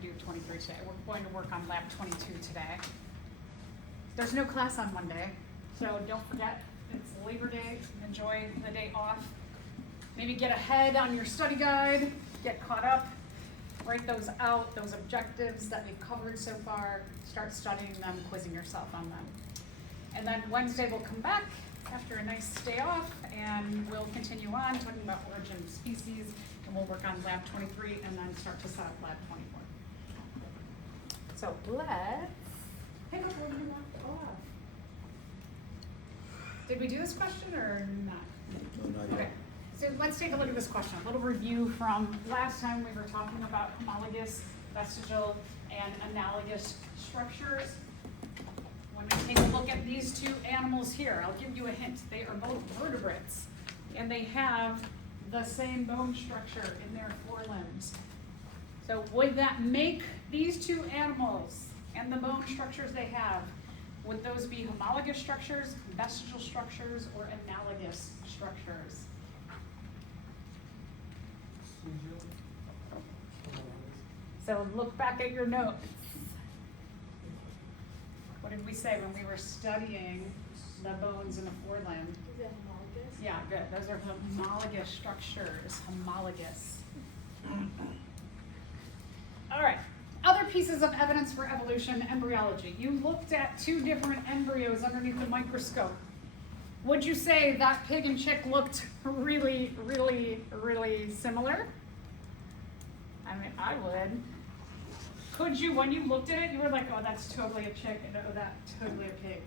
to do 23 today. We're going to work on lab 22 today. There's no class on Monday, so don't forget, it's Labor Day. Enjoy the day off. Maybe get ahead on your study guide, get caught up, write those out, those objectives that we've covered so far, start studying them, quizzing yourself on them. And then Wednesday we'll come back after a nice day off, and we'll continue on talking about origin of species, and we'll work on lab 23 and then start to set up lab 24. So let's pick up where we left off. Did we do this question or not? No, not yet. Okay, so let's take a look at this question. A little review from last time we were talking about homologous, vestigial, and analogous structures. When we take a look at these two animals here, I'll give you a hint. They are both vertebrates, and they have the same bone structure in their forelimbs. So would that make these two animals and the bone structures they have, would those be homologous structures, vestigial structures, or analogous structures? So look back at your notes. What did we say when we were studying the bones in the forelimb? Is it homologous? Yeah, good. Those are homologous structures. Homologous. All right. Other pieces of evidence for evolution, embryology. You looked at two different embryos underneath the microscope. Would you say that pig and chick looked really, really, really similar? I mean, I would. Could you, when you looked at it, you were like, oh, that's totally a chick, and oh, that's totally a pig.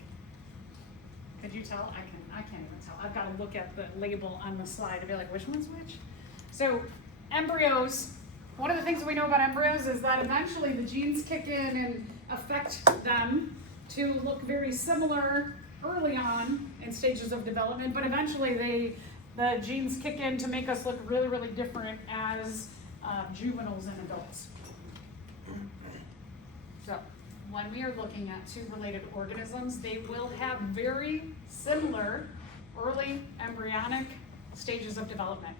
Could you tell? I can't even tell. I've got to look at the label on the slide to be like, which one's which? So embryos, one of the things that we know about embryos is that eventually the genes kick in and affect them to look very similar early on in stages of development, but eventually the genes kick in to make us look really, really different as juveniles and adults. So when we are looking at two related organisms, they will have very similar early embryonic stages of development.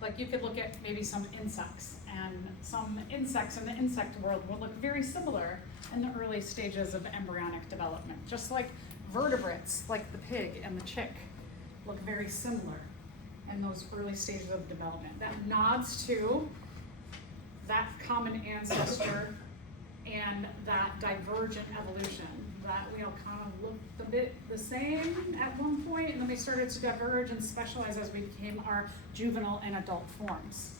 Like you could look at maybe some insects, and some insects in the insect world will look very similar in the early stages of embryonic development. Just like vertebrates, like the pig and the chick, look very similar in those early stages of development. That nods to that common ancestor and that divergent evolution, that we all kind of looked a bit the same at one point, and then we started to diverge and specialize as we became our juvenile and adult forms.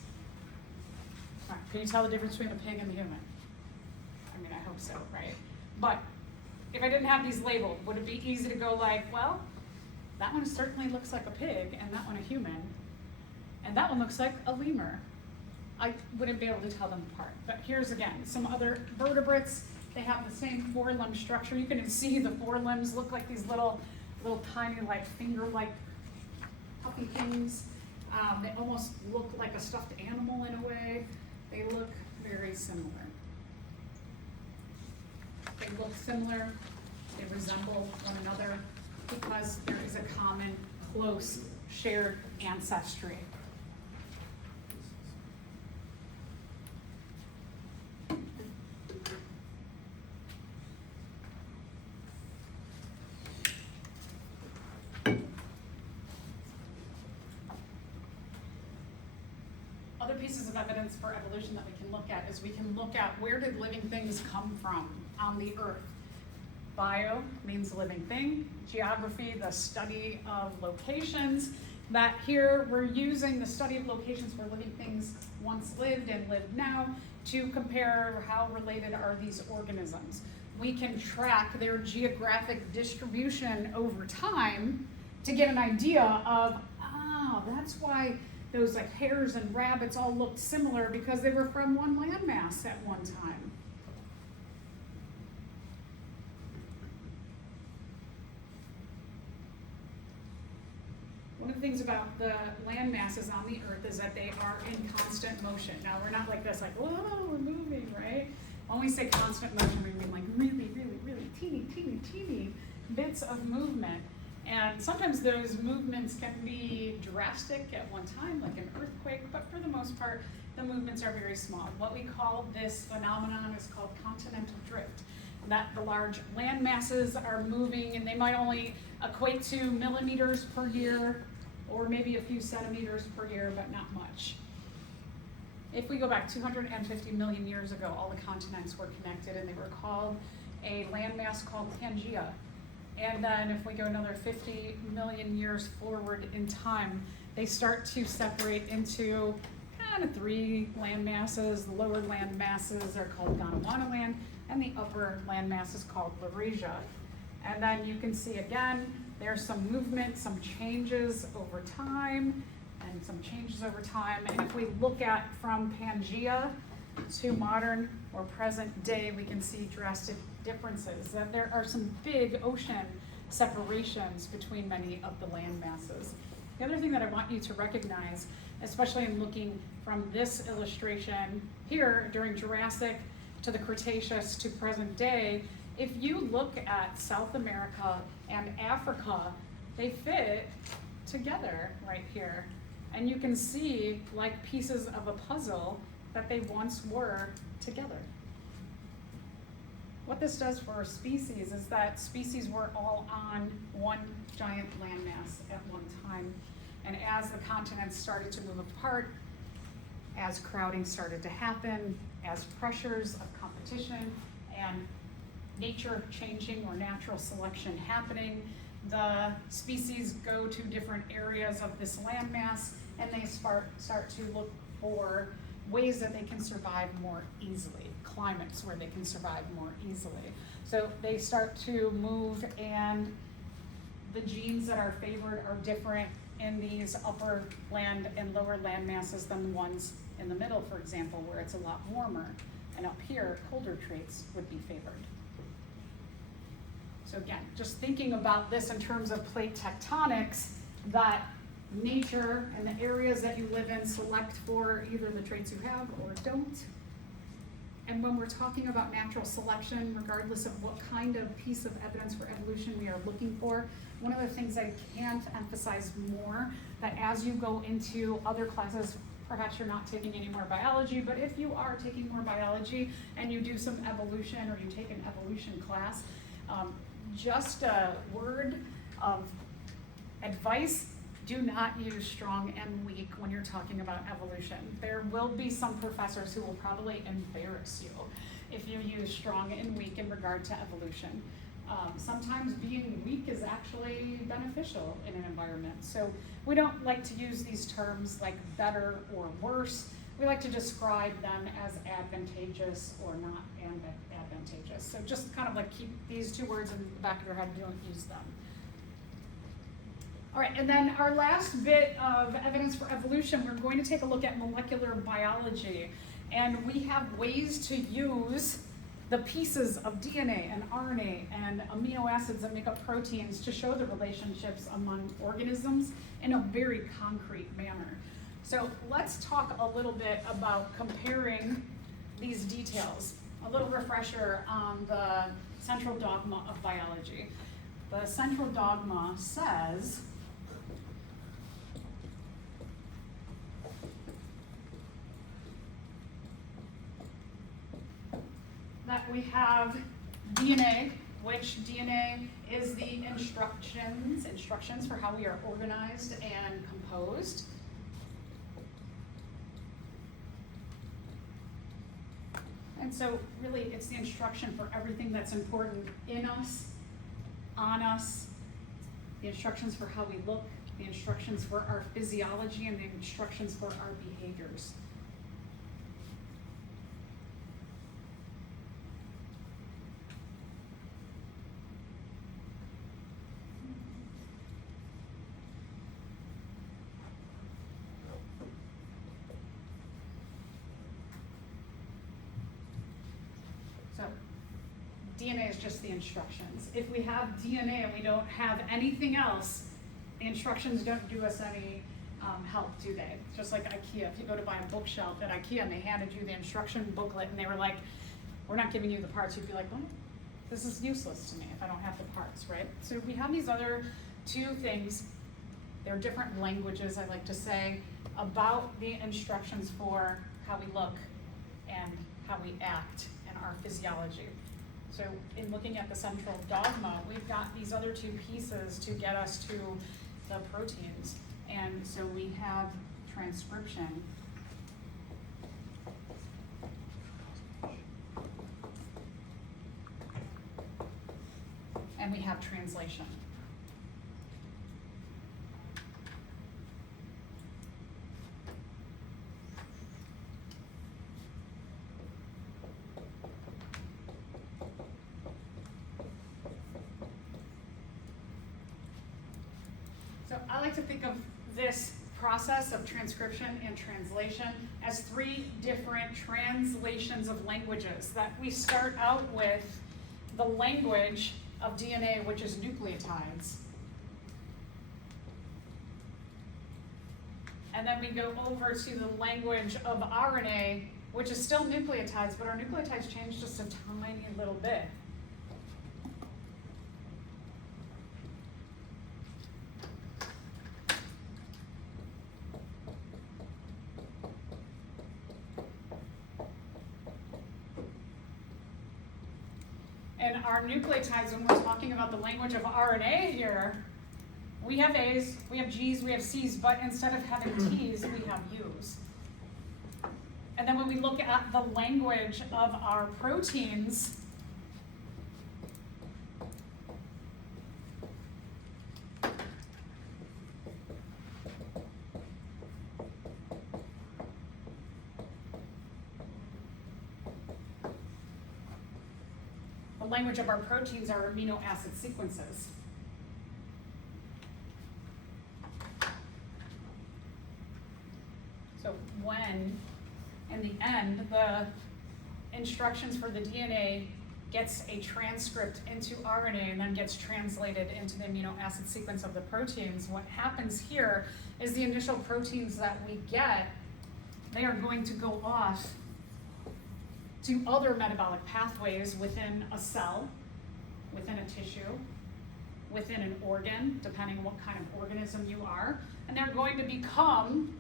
All right, can you tell the difference between the pig and the human? I mean, I hope so, right? But if I didn't have these labeled, would it be easy to go like, well, that one certainly looks like a pig, and that one a human, and that one looks like a lemur? I wouldn't be able to tell them apart. But here's again, some other vertebrates. They have the same forelimb structure. You can see the forelimbs look like these little tiny, like finger-like puffy things. They almost look like a stuffed animal in a way. They look very similar. They look similar. They resemble one another because there is a common, close, shared ancestry. Other pieces of evidence for evolution that we can look at is we can look at where did living things come from on the earth. Bio means living thing. Geography, the study of locations. That here we're using the study of locations where living things once lived and live now to compare how related are these organisms. We can track their geographic distribution over time to get an idea of, oh, that's why those like hares and rabbits all looked similar, because they were from one landmass at one time. One of the things about the land masses on the earth is that they are in constant motion. Now we're not like this, like, whoa, we're moving, right? When we say constant motion, we mean like really, really, really teeny bits of movement. And sometimes those movements can be drastic at one time, like an earthquake, but for for the most part, the movements are very small. What we call this phenomenon is called continental drift. That the large land masses are moving, and they might only equate to millimeters per year, or maybe a few centimeters per year, but not much. If we go back 250 million years ago, all the continents were connected, and they were called a landmass called Pangea. And then if we go another 50 million years forward in time, they start to separate into kind of three land masses. The lower land masses are called Gondwana, and the upper land mass is called Laurasia. And then you can see again, there's some movement, some changes over time, and some changes over time. And if we look at from Pangea to modern or present day, we can see drastic differences. That there are some big ocean separations between many of the land masses. The other thing that I want you to recognize, especially in looking from this illustration here during Jurassic to the Cretaceous to present day, if you look at South America and Africa, they fit together right here. And you can see, like pieces of a puzzle, that they once were together. What this does for species is that species were all on one giant landmass at one time. And as the continents started to move apart, as crowding started to happen, as pressures of competition and nature changing or natural selection happening, the species go to different areas of this landmass, and they start to look for ways that they can survive more easily, climates where they can survive more easily. So they start to move, and the genes that are favored are different in these upper land and lower land masses than the ones in the middle, for example, where it's a lot warmer. And up here, colder traits would be favored. So again, just thinking about this in terms of plate tectonics, that nature and the areas that you live in select for either the traits you have or don't. And when we're talking about natural selection, regardless of what kind of piece of evidence for evolution we are looking for, one of the things I can't emphasize more, that as you go into other classes, perhaps you're not taking any more biology, but if you are taking more biology and you do some evolution or you take an evolution class, just a word of advice: do not use strong and weak when you're talking about evolution. There will be some professors who will probably embarrass you if you use strong and weak in regard to evolution. Sometimes being weak is actually beneficial in an environment. So we don't like to use these terms like better or worse. We like to describe them as advantageous or not advantageous. So just kind of like keep these two words in the back of your head, don't use them. All right, and then our last bit of evidence for evolution, we're going to take a look at molecular biology. And we have ways to use the pieces of DNA and RNA and amino acids that make up proteins to show the relationships among organisms in a very concrete manner. So let's talk a little bit about comparing these details. A little refresher on the central dogma of biology. The central dogma says that we have DNA, which DNA is the instructions for how we are organized and composed. And so really it's the instruction for everything that's important in us, on us, the instructions for how we look, the instructions for our physiology, and the instructions for our behaviors. So DNA is just the instructions. If we have DNA and we don't have anything else, the instructions don't do us any help, do they? Just like IKEA, if you go to buy a bookshelf at IKEA and they handed you the instruction booklet and they were like, we're not giving you the parts, you'd be like, well, this is useless to me if I don't have the parts, right? So we have these other two things. They're different languages, I like to say. about the instructions for how we look and how we act in our physiology. So in looking at the central dogma, we've got these other two pieces to get us to the proteins. And so we have transcription. And we have translation. So I like to think of this process of transcription and translation as three different translations of languages. That we start out with the language of DNA, which is nucleotides. And then we go over to the language of RNA, which is still nucleotides, but our nucleotides change just a tiny little bit. And our nucleotides, when we're talking about the language of RNA here, we have A's, we have G's, we have C's, but instead of having T's, we have U's. And then when we look at the language of our proteins, the language of our proteins are amino acid sequences. So when, in the end, the instructions for the DNA gets a transcript into RNA and then gets translated into the amino acid sequence of the proteins, what happens here is the initial proteins that we get, they are going to go off to other metabolic pathways within a cell, within a tissue, within an organ, depending on what kind of organism you are, and they're going to become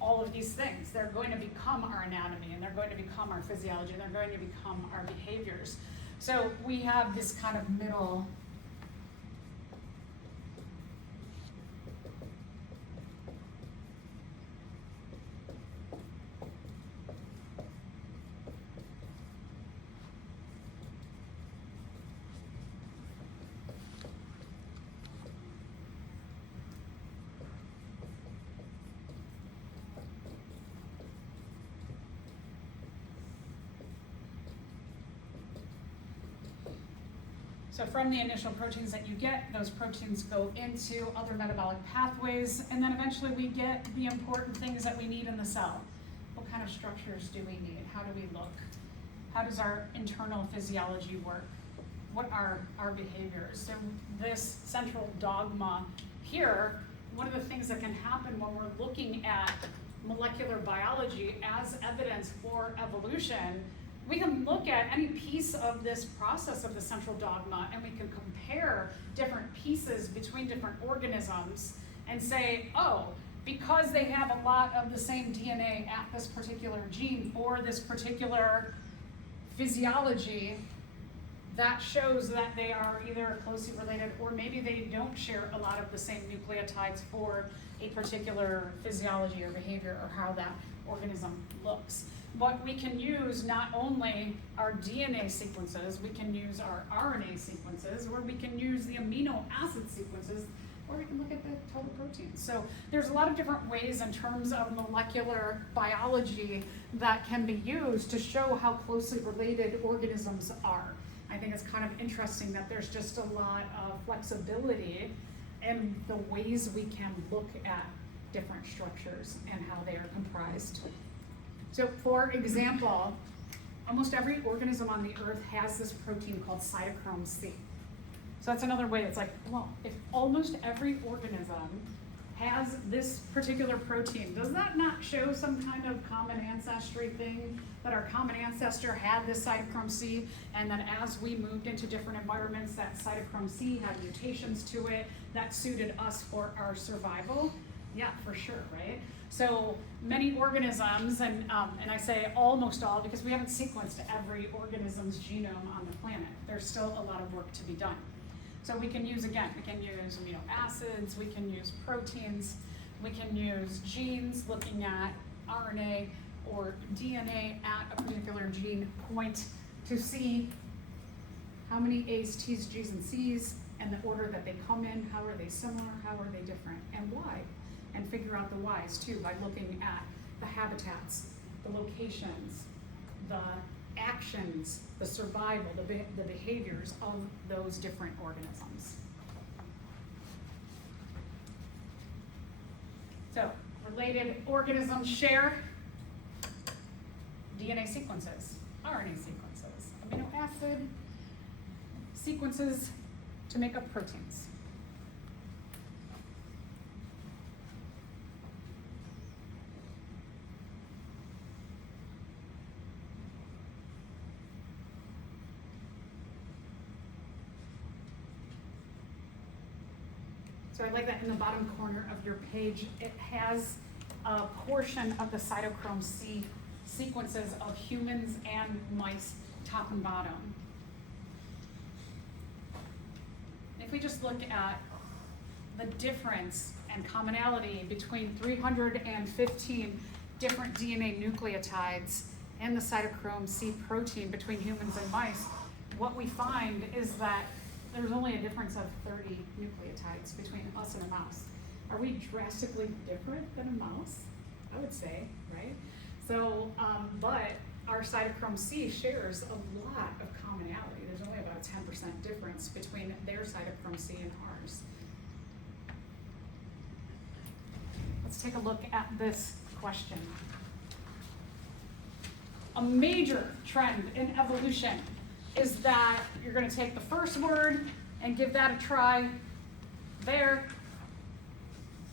all of these things. They're going to become our anatomy, and they're going to become our physiology, and they're going to become our behaviors. So we have this kind of middle So from the initial proteins that you get, those proteins go into other metabolic pathways, and then eventually we get the important things that we need in the cell. What kind of structures do we need? How do we look? How does our internal physiology work? What are our behaviors? So this central dogma here, one of the things that can happen when we're looking at molecular biology as evidence for evolution, we can look at any piece of this process of the central dogma and we can compare different pieces between different organisms and say, oh, because they have a lot of the same DNA at this particular gene for this particular physiology, that shows that they are either closely related or maybe they don't share a lot of the same nucleotides for a particular physiology or behavior or how that organism looks. But we can use not only our DNA sequences, we can use our RNA sequences, or we can use the amino acid sequences, or we can look at the total proteins. So there's a lot of different ways in terms of molecular biology that can be used to show how closely related organisms are. I think it's kind of interesting that there's just a lot of flexibility in the ways we can look at different structures and how they are comprised. So for example, almost every organism on the earth has this protein called cytochrome C. So that's another way, it's like, well, if almost every organism has this particular protein, does that not show some kind of common ancestry thing? That our common ancestor had this cytochrome C, and that as we moved into different environments, that cytochrome C had mutations to it that suited us for our survival? Yeah, for sure, right? So many organisms, and I say almost all because we haven't sequenced every organism's genome on the planet. There's still a lot of work to be done. So we can use, again, we can use amino acids, we can use proteins, we can use genes, looking at RNA or DNA at a particular gene point to see how many A's, T's, G's, and C's, and the order that they come in, how are they similar, how are they different, and why. And figure out the whys too by looking at the habitats, the locations, the actions, the survival, the behaviors of those different organisms. So, related organisms share DNA sequences, RNA sequences, amino acid sequences to make up proteins. So I like that in the bottom corner of your page, it has a portion of the cytochrome C sequences of humans and mice, top and bottom. If we just look at the difference and commonality between 315 different DNA nucleotides and the cytochrome C protein between humans and mice, what we find is that there's only a difference of 30 nucleotides between us and a mouse. Are we drastically different than a mouse? I would say, right? So, but our cytochrome C shares a lot of commonality. There's only about a 10% difference between their cytochrome C and ours. Let's take a look at this question. A major trend in evolution is that you're going to take the first word and give that a try there.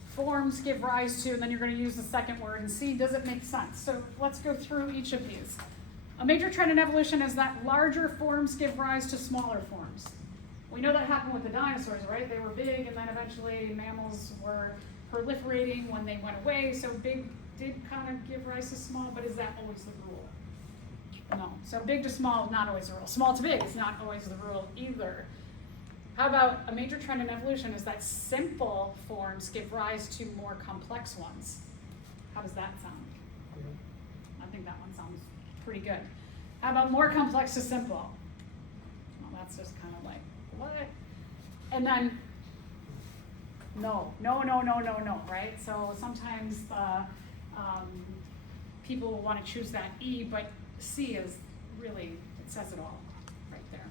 Forms give rise to, and then you're going to use the second word and see, does it make sense? So let's go through each of these. A major trend in evolution is that larger forms give rise to smaller forms. We know that happened with the dinosaurs, right? They were big, and then eventually mammals were proliferating when they went away, so big did kind of give rise to small, but is that always the rule? No. So big to small, not always the rule. Small to big is not always the rule either. How about a major trend in evolution is that simple forms give rise to more complex ones. How does that sound? I think that one sounds pretty good. How about more complex to simple? Well, that's just kind of like, what? And then, no, right? So sometimes people will want to choose that E, but C is really, it says it all right there.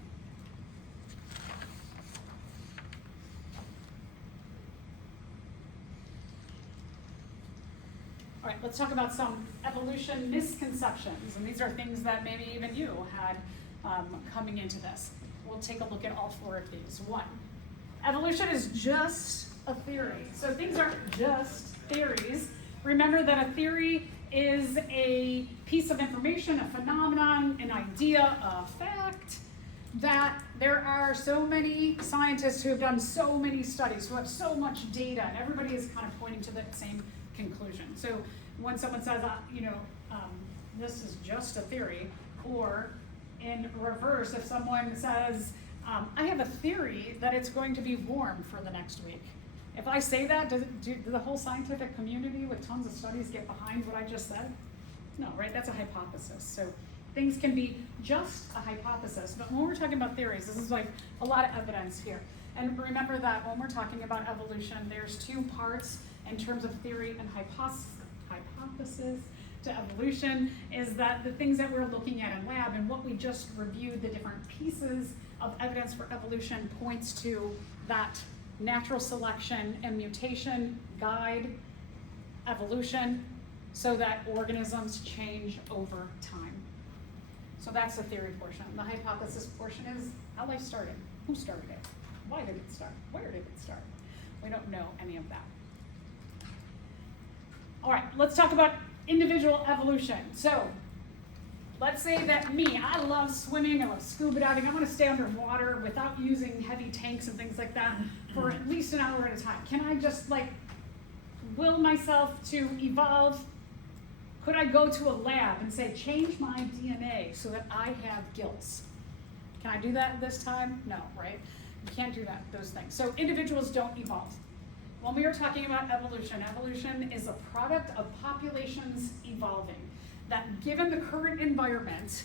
All right, let's talk about some evolution misconceptions, and these are things that maybe even you had coming into this. We'll take a look at all four of these. One, evolution is just a theory. So things aren't just theories. Remember that a theory is a piece of information, a phenomenon, an idea, a fact, that there are so many scientists who have done so many studies, who have so much data, and everybody is kind of pointing to the same conclusion. So when someone says, this is just a theory, or in reverse, if someone says, I have a theory that it's going to be warm for the next week. If I say that, do the whole scientific community with tons of studies get behind what I just said? No, right? That's a hypothesis. So things can be just a hypothesis, but when we're talking about theories, this is like a lot of evidence here. And remember that when we're talking about evolution, there's two parts in terms of theory and hypothesis to evolution, is that the things that we're looking at in lab and what we just reviewed, the different pieces of evidence for evolution, points to that natural selection and mutation guide evolution so that organisms change over time. So that's the theory portion. The hypothesis portion is how life started. Who started it? Why did it start? Where did it start? We don't know any of that. All right, let's talk about individual evolution. So, let's say that me, I love swimming, I love scuba diving, I want to stay underwater without using heavy tanks and things like that for at least an hour at a time. Can I just like will myself to evolve? Could I go to a lab and say, change my DNA so that I have gills? Can I do that this time? No, right? You can't do those things. So individuals don't evolve. When we are talking about evolution, evolution is a product of populations evolving. That given the current environment,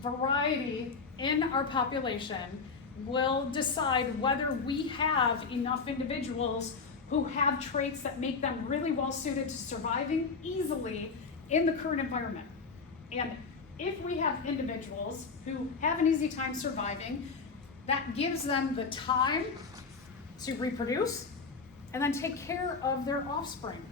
variety in our population will decide whether we have enough individuals who have traits that make them really well suited to surviving easily in the current environment. And if we have individuals who have an easy time surviving, that gives them the time to reproduce and then take care of their offspring.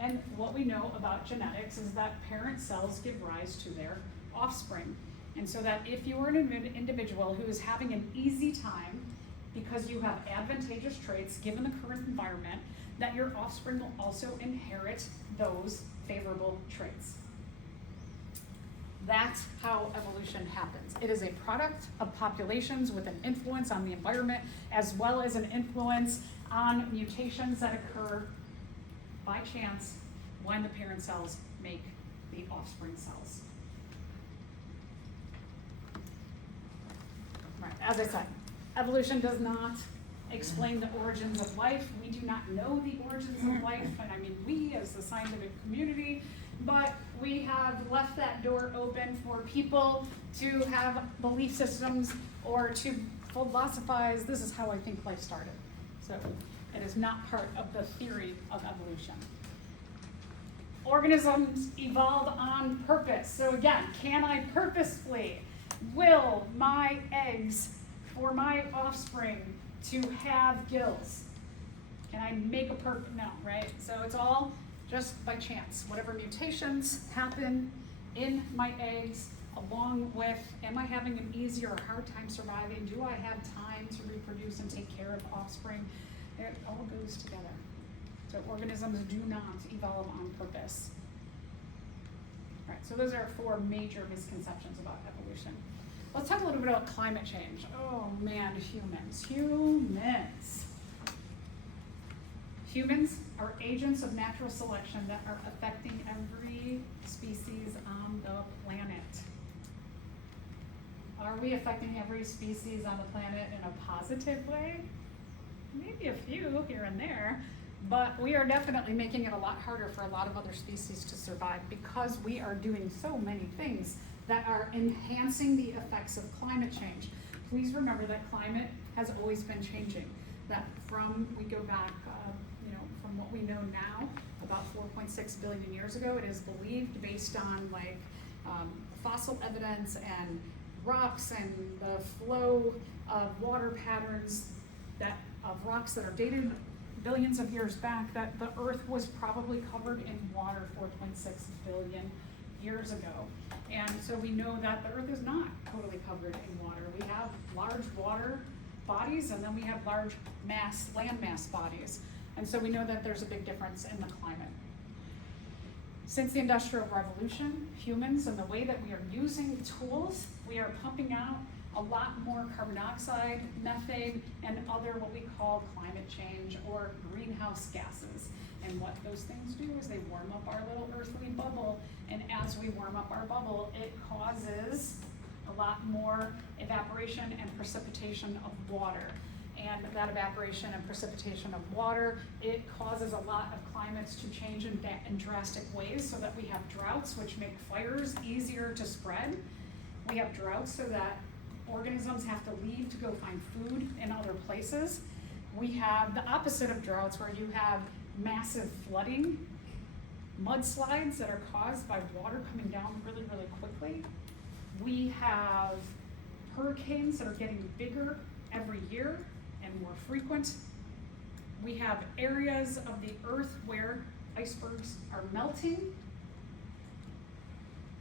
And what we know about genetics is that parent cells give rise to their offspring. And so that if you are an individual who is having an easy time because you have advantageous traits given the current environment, that your offspring will also inherit those favorable traits. That's how evolution happens. It is a product of populations with an influence on the environment as well as an influence on mutations that occur by chance when the parent cells make the offspring cells. Right, as I said, evolution does not explain the origins of life. We do not know the origins of life, and I mean we as the scientific community, but we have left that door open for people to have belief systems or to philosophize, this is how I think life started. So it is not part of the theory of evolution. Organisms evolve on purpose. So again, can I purposefully will my eggs for my offspring to have gills? Can I make a no, right? So it's all just by chance. Whatever mutations happen in my eggs, along with, am I having an easy or hard time surviving? Do I have time to reproduce and take care of offspring? It all goes together. So organisms do not evolve on purpose. All right, so those are 4 major misconceptions about evolution. Let's talk a little bit about climate change. Oh man, humans. Humans are agents of natural selection that are affecting every species on the planet. Are we affecting every species on the planet in a positive way? Maybe a few here and there, but we are definitely making it a lot harder for a lot of other species to survive because we are doing so many things that are enhancing the effects of climate change. Please remember that climate has always been changing. That we go back, from what we know now, about 4.6 billion years ago, it is believed based on fossil evidence and rocks and the flow of water patterns of rocks that are dated billions of years back, that the Earth was probably covered in water 4.6 billion years ago. And so we know that the Earth is not totally covered in water. We have large water bodies and then we have large landmass bodies. And so we know that there's a big difference in the climate. Since the Industrial Revolution, humans and the way that we are using tools, we are pumping out a lot more carbon dioxide, methane, and other what we call climate change or greenhouse gases. And what those things do is they warm up our little earthly bubble, and as we warm up our bubble, it causes a lot more evaporation and precipitation of water. And that evaporation and precipitation of water, it causes a lot of climates to change in drastic ways, so that we have droughts, which make fires easier to spread. We have droughts so that organisms have to leave to go find food in other places. We have the opposite of droughts, where you have massive flooding, mudslides that are caused by water coming down really, really quickly. We have hurricanes that are getting bigger every year and more frequent. We have areas of the Earth where icebergs are melting.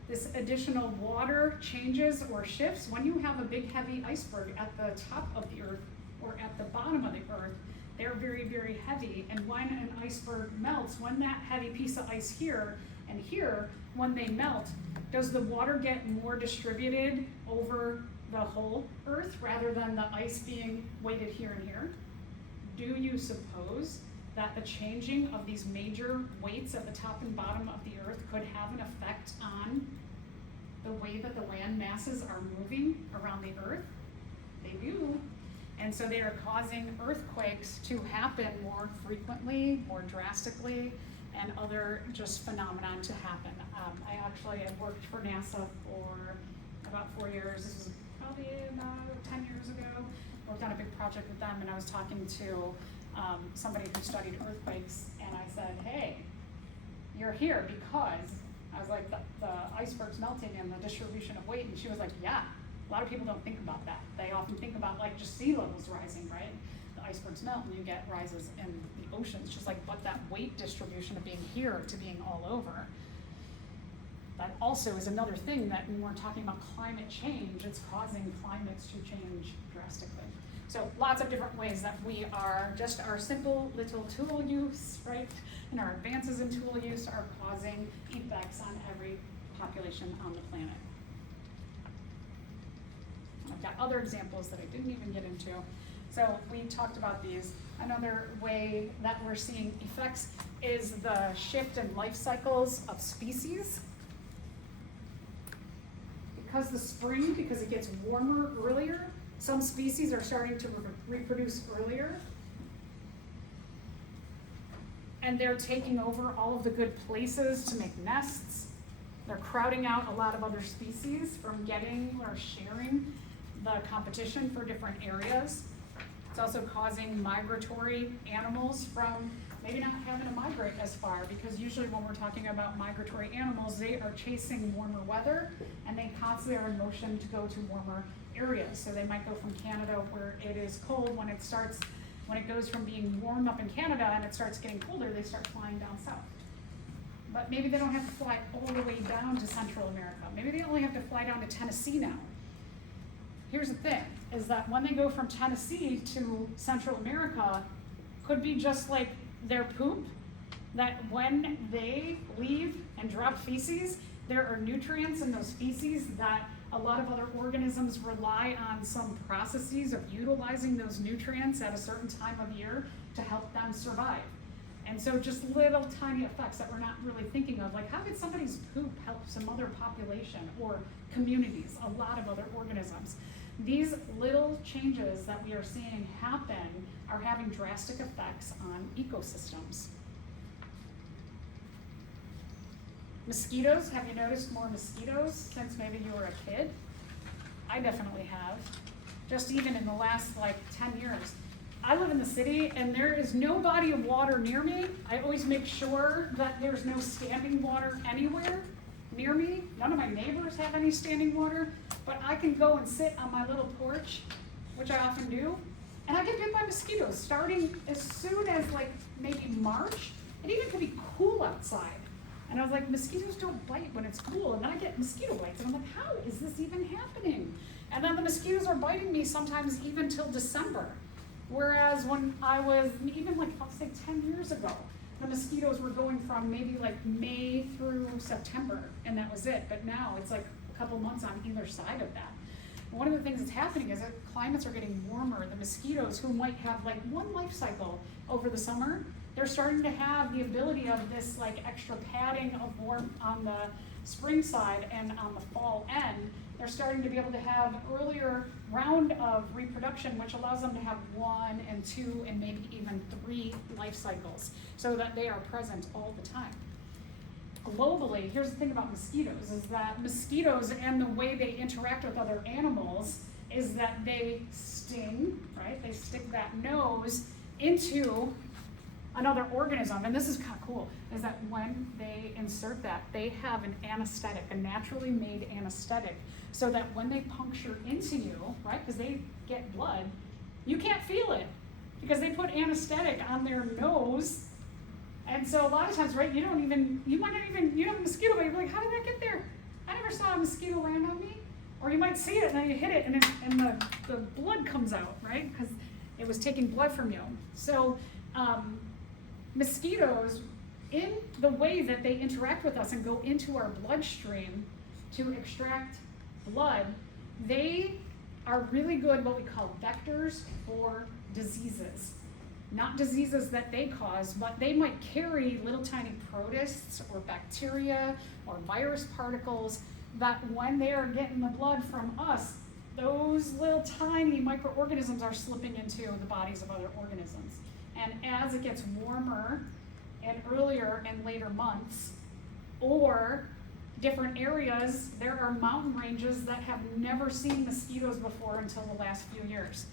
This additional water changes or shifts. When you have a big heavy iceberg at the top of the Earth or at the bottom of the Earth, they're very, very heavy. And when an iceberg melts, when that heavy piece of ice here and here, when they melt, does the water get more distributed over the whole Earth rather than the ice being weighted here and here? Do you suppose that the changing of these major weights at the top and bottom of the Earth could have an effect on the way that the land masses are moving around the Earth? They do. And so they are causing earthquakes to happen more frequently, more drastically, and other just phenomenon to happen. I actually have worked for NASA for about 4 years. This was probably about 10 years ago. Worked on a big project with them, and I was talking to somebody who studied earthquakes, and I said, hey, you're here because, I was like, the iceberg's melting and the distribution of weight, and she was like, yeah, a lot of people don't think about that. They often think about like just sea levels rising, right? The icebergs melt and you get rises in the oceans, just like, but that weight distribution of being here to being all over, that also is another thing that when we're talking about climate change, it's causing climates to change drastically. So lots of different ways that we are, just our simple little tool use, right? And our advances in tool use are causing effects on every population on the planet. I've got other examples that I didn't even get into. So we talked about these. Another way that we're seeing effects is the shift in life cycles of species. Because the spring, because it gets warmer earlier, some species are starting to reproduce earlier. And they're taking over all of the good places to make nests. They're crowding out a lot of other species from getting or sharing the competition for different areas. It's also causing migratory animals from maybe not having to migrate as far, because usually when we're talking about migratory animals, they are chasing warmer weather and they constantly are in motion to go to warmer areas. So they might go from Canada where it is cold. When it goes from being warm up in Canada and it starts getting colder, they start flying down south. But maybe they don't have to fly all the way down to Central America. Maybe they only have to fly down to Tennessee now. Here's the thing, is that when they go from Tennessee to Central America, could be just like their poop, that when they leave and drop feces, there are nutrients in those feces that a lot of other organisms rely on some processes of utilizing those nutrients at a certain time of year to help them survive. And so just little tiny effects that we're not really thinking of, like how could somebody's poop help some other population or communities, a lot of other organisms. These little changes that we are seeing happen are having drastic effects on ecosystems. Mosquitoes, have you noticed more mosquitoes since maybe you were a kid? I definitely have. Just even in the last like 10 years. I live in the city and there is no body of water near me. I always make sure that there's no standing water anywhere near me. None of my neighbors have any standing water, but I can go and sit on my little porch, which I often do, and I get bit by mosquitoes starting as soon as like maybe March. It even could be cool outside. And I was like, mosquitoes don't bite when it's cool, and then I get mosquito bites, and I'm like, how is this even happening? And then the mosquitoes are biting me sometimes even till December. Whereas when I was, even like, I'll say 10 years ago, the mosquitoes were going from maybe like May through September, and that was it. But now it's like a couple months on either side of that. And one of the things that's happening is that climates are getting warmer. The mosquitoes who might have like one life cycle over the summer, they're starting to have the ability of this like extra padding of warmth on the spring side, and on the fall end, they're starting to be able to have earlier round of reproduction, which allows them to have 1 and 2 and maybe even 3 life cycles, so that they are present all the time. Globally, here's the thing about mosquitoes, is that mosquitoes and the way they interact with other animals is that they sting, right? They stick that nose into another organism, and this is kind of cool, is that when they insert that, they have an anesthetic, a naturally made anesthetic, so that when they puncture into you, right, because they get blood, you can't feel it, because they put anesthetic on their nose. And so a lot of times, right, you might not even, you have a mosquito, but you're like, how did that get there? I never saw a mosquito land on me. Or you might see it and then you hit it and the blood comes out, right? Because It was taking blood from you. So mosquitoes, in the way that they interact with us and go into our bloodstream to extract blood, they are really good what we call vectors for diseases. Not diseases that they cause, but they might carry little tiny protists or bacteria or virus particles that when they are getting the blood from us, those little tiny microorganisms are slipping into the bodies of other organisms. And as it gets warmer and earlier and later months, or different areas, there are mountain ranges that have never seen mosquitoes before until the last few years.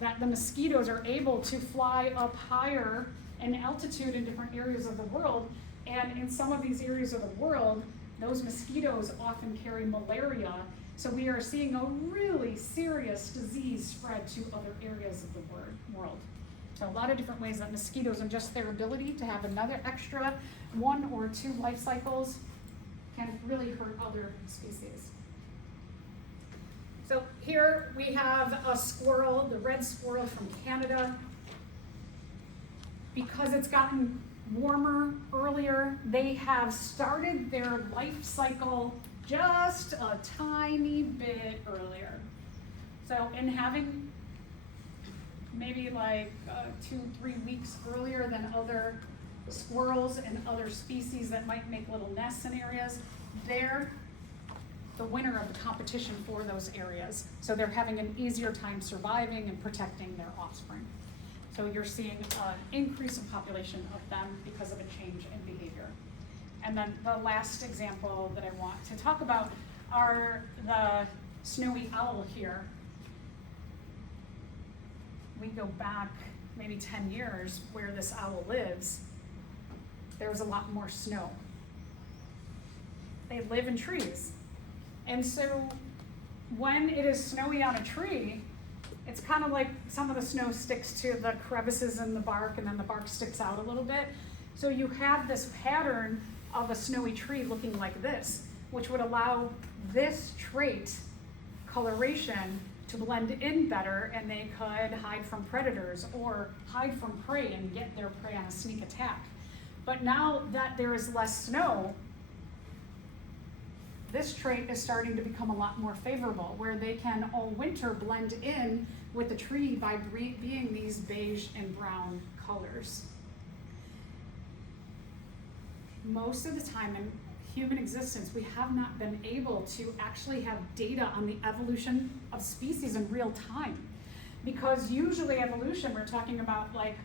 That the mosquitoes are able to fly up higher in altitude in different areas of the world, and in some of these areas of the world, those mosquitoes often carry malaria, so we are seeing a really serious disease spread to other areas of the world. So a lot of different ways that mosquitoes and just their ability to have another extra 1 or 2 life cycles can really hurt other species. So here we have a squirrel, the red squirrel from Canada. Because it's gotten warmer earlier, they have started their life cycle just a tiny bit earlier. So in having maybe like 2-3 weeks earlier than other squirrels and other species that might make little nests in areas, they're the winner of the competition for those areas. So they're having an easier time surviving and protecting their offspring. So you're seeing an increase in population of them because of a change in behavior. And then the last example that I want to talk about are the snowy owl here. We go back maybe 10 years where this owl lives, there was a lot more snow. They live in trees. And so when it is snowy on a tree, it's kind of like some of the snow sticks to the crevices in the bark and then the bark sticks out a little bit. So you have this pattern of a snowy tree looking like this, which would allow this trait, coloration, to blend in better, and they could hide from predators or hide from prey and get their prey on a sneak attack. But now that there is less snow, this trait is starting to become a lot more favorable, where they can all winter blend in with the tree by being these beige and brown colors. Most of the time in human existence, we have not been able to actually have data on the evolution of species in real time. Because usually evolution, we're talking about like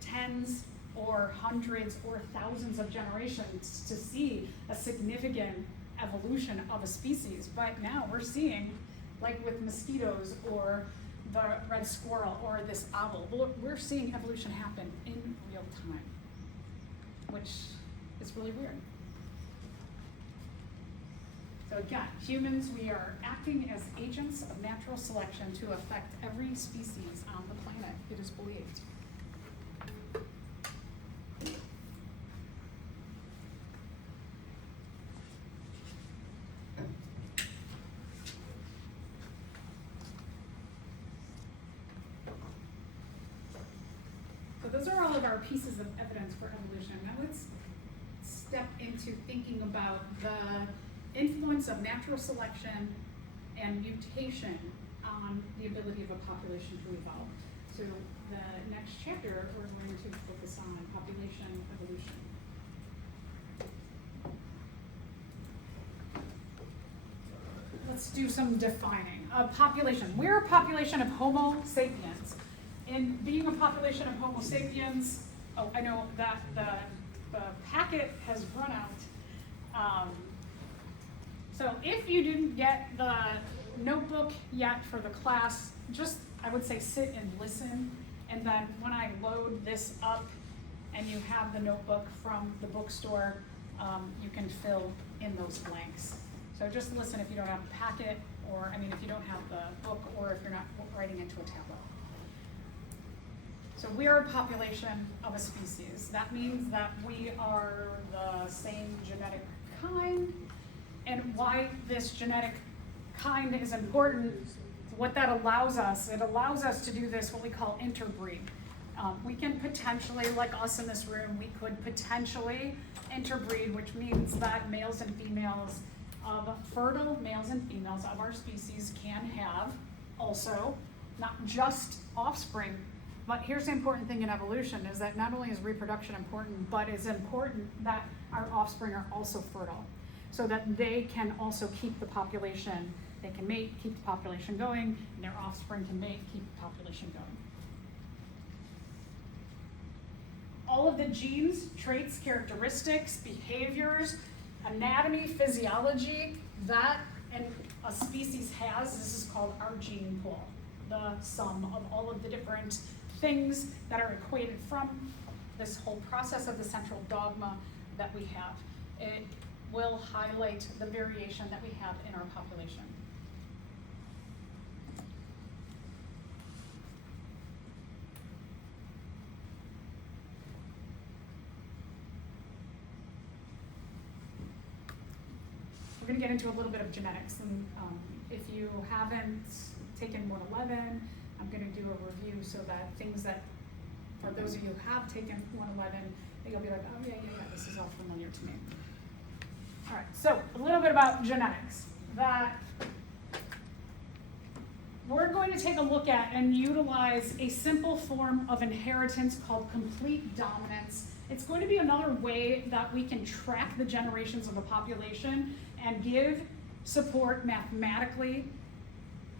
tens or hundreds or thousands of generations to see a significant evolution of a species. But now we're seeing, like with mosquitoes or the red squirrel or this owl, we're seeing evolution happen in real time, which is really weird. So again, humans, we are acting as agents of natural selection to affect every species on the planet, it is believed. So those are all of our pieces of evidence for evolution. Now let's step into thinking about the influence of natural selection and mutation on the ability of a population to evolve. So the next chapter, we're going to focus on population evolution. Let's do some defining. Population. We're a population of Homo sapiens. In being a population of Homo sapiens, oh, I know that the packet has run out. So if you didn't get the notebook yet for the class, just, I would say, sit and listen. And then when I load this up and you have the notebook from the bookstore, you can fill in those blanks. So just listen if you don't have a packet, or if you don't have the book, or if you're not writing into a tablet. So we are a population of a species. That means that we are the same genetic kind. And why this genetic kind is important, what that allows us, it allows us to do this, what we call interbreed. We can potentially, like us in this room, we could potentially interbreed, which means that males and females of fertile males and females of our species can have also not just offspring, but here's the important thing in evolution is that not only is reproduction important, but it's important that our offspring are also fertile so that they can also keep the population, they can mate, keep the population going, and their offspring can mate, keep the population going. All of the genes, traits, characteristics, behaviors, anatomy, physiology that a species has, this is called our gene pool, the sum of all of the different things that are equated from this whole process of the central dogma that we have. It will highlight the variation that we have in our population. We're going to get into a little bit of genetics, and if you haven't taken 111, I'm going to do a review so that things that, for those of you who have taken 111, you'll be like, oh yeah, this is all familiar to me. All right, so a little bit about genetics. That we're going to take a look at and utilize a simple form of inheritance called complete dominance. It's going to be another way that we can track the generations of a population and give support mathematically,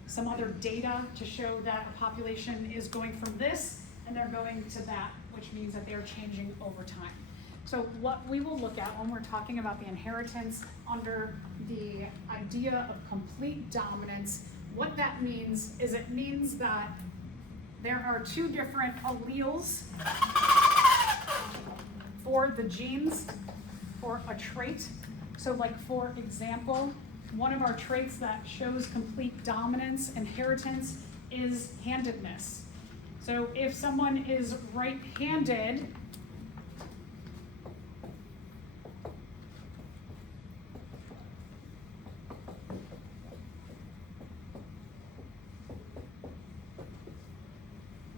some other data to show that a population is going from this and they're going to that, which means that they're changing over time. So what we will look at when we're talking about the inheritance under the idea of complete dominance, what that means is it means that there are two different alleles for the genes for a trait. So like for example, one of our traits that shows complete dominance, inheritance, is handedness. So if someone is right-handed,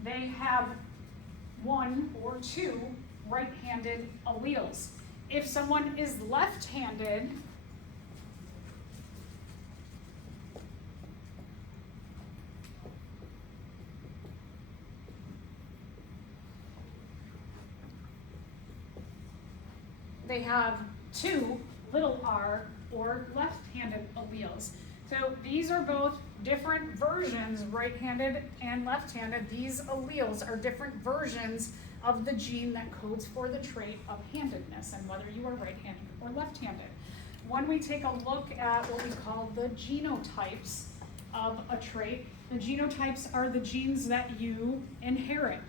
they have one or two right-handed alleles. If someone is left-handed, they have two little r or left-handed alleles. So these are both different versions, right-handed and left-handed. These alleles are different versions of the gene that codes for the trait of handedness and whether you are right-handed or left-handed. When we take a look at what we call the genotypes of a trait, the genotypes are the genes that you inherit.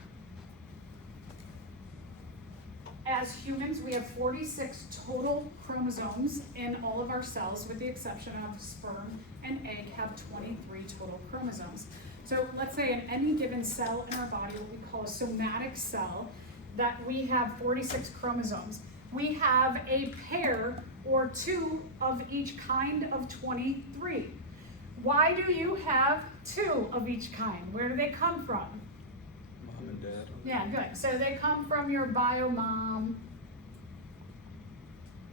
As humans, we have 46 total chromosomes in all of our cells, with the exception of sperm and egg have 23 total chromosomes. So let's say in any given cell in our body, what we call a somatic cell, that we have 46 chromosomes. We have a pair or two of each kind of 23. Why do you have two of each kind? Where do they come from? Mom and dad. Yeah, good. So they come from your bio mom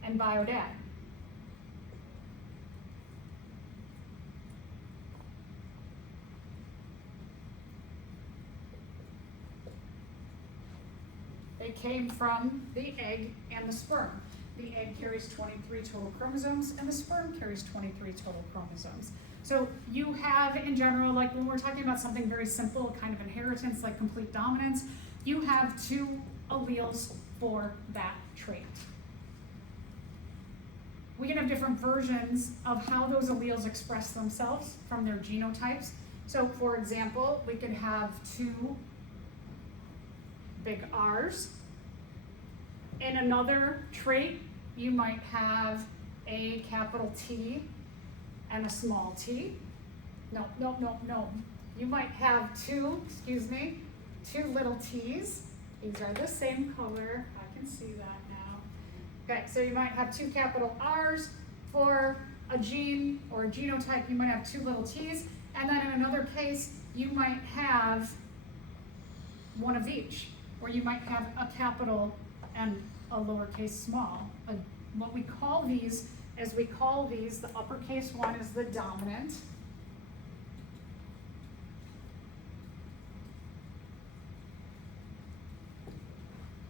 and bio dad. They came from the egg and the sperm. The egg carries 23 total chromosomes and the sperm carries 23 total chromosomes. So you have, in general, like when we're talking about something very simple, kind of inheritance, like complete dominance, you have two alleles for that trait. We can have different versions of how those alleles express themselves from their genotypes. So for example, we could have two big R's. In another trait, you might have a capital T and a small t. No. You might have two little t's. These are the same color. I can see that now. Okay, so you might have two capital R's for a gene or a genotype. You might have two little t's. And then in another case, you might have one of each, or you might have a capital and a lowercase small. What we call these is the uppercase one is the dominant.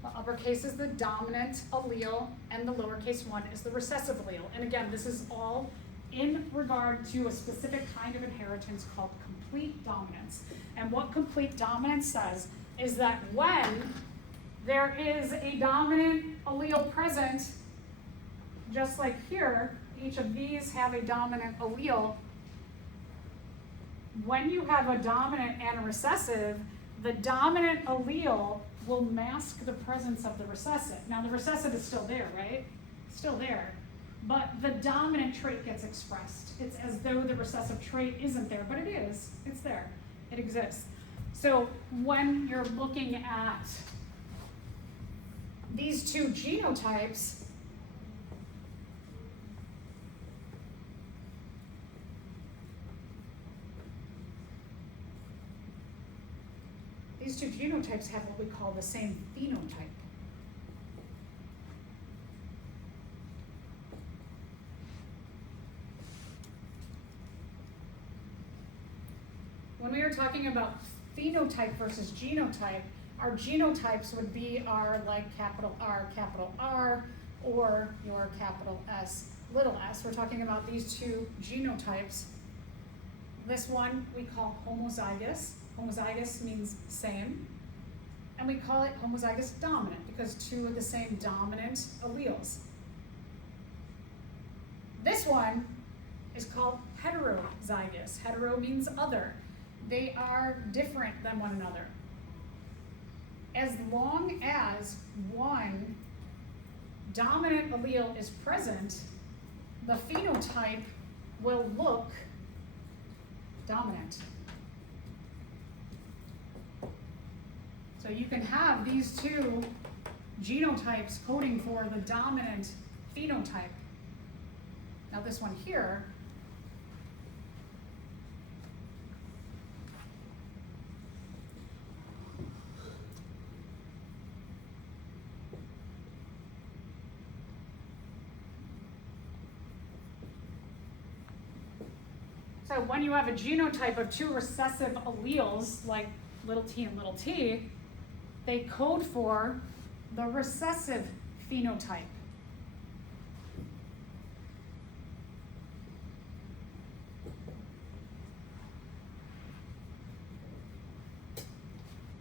The uppercase is the dominant allele, and the lowercase one is the recessive allele. And again, this is all in regard to a specific kind of inheritance called complete dominance. And what complete dominance says is that when there is a dominant allele present, just like here, each of these have a dominant allele. When you have a dominant and a recessive, the dominant allele will mask the presence of the recessive. Now the recessive is still there, right? Still there. But the dominant trait gets expressed. It's as though the recessive trait isn't there, but it is. It's there. It exists. So when you're looking at these two genotypes, have what we call the same phenotype. When we are talking about phenotype versus genotype, our genotypes would be our like capital R, or your capital S, little s. We're talking about these two genotypes. This one we call homozygous. Homozygous means same. And we call it homozygous dominant because two of the same dominant alleles. This one is called heterozygous. Hetero means other. They are different than one another. As long as one dominant allele is present, the phenotype will look dominant. So you can have these two genotypes coding for the dominant phenotype. Now this one here, so when you have a genotype of two recessive alleles, like little t and little t, they code for the recessive phenotype.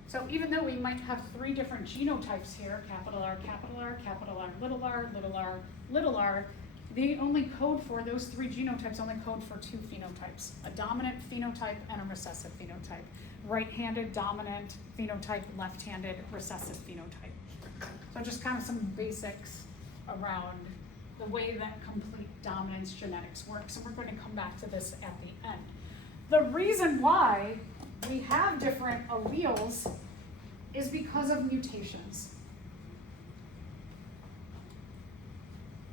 So even though we might have three different genotypes here, capital R, capital R, capital R, little r, little r, little r, they only code for, those three genotypes only code for two phenotypes, a dominant phenotype and a recessive phenotype. Right-handed dominant phenotype, left-handed recessive phenotype. So just kind of some basics around the way that complete dominance genetics works, and we're going to come back to this at the end. The reason why we have different alleles is because of mutations.